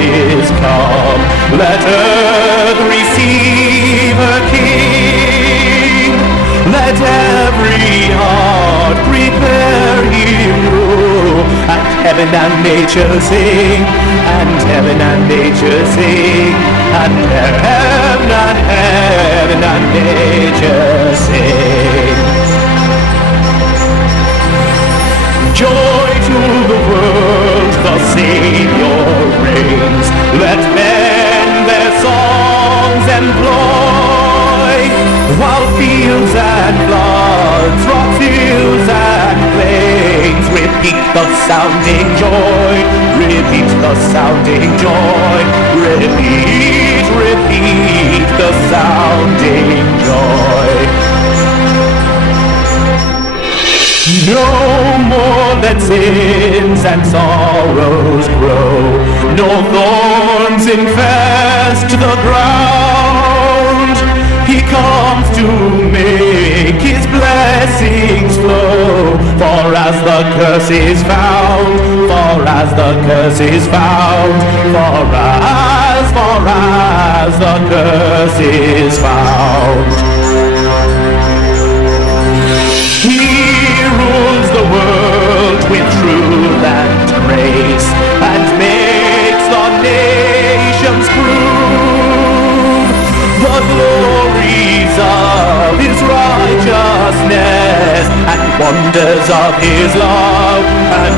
is come. Let earth receive her King. Let every heart prepare him rule. And heaven and nature sing, and heaven and nature sing, and heaven and nature sing. Joy to the world, the Savior reigns. Let men their songs employ, while fields and floods, rocks, hills and plains repeat the sounding joy, repeat the sounding joy, repeat the sounding joy. No more let sins and sorrows grow, no thorns infest the ground. He comes to make his blessings flow, for as the curse is found, for as the curse is found, for as the curse is found. He rules the world with truth and grace, and makes the nations prove the glories of his righteousness, and wonders of his love, and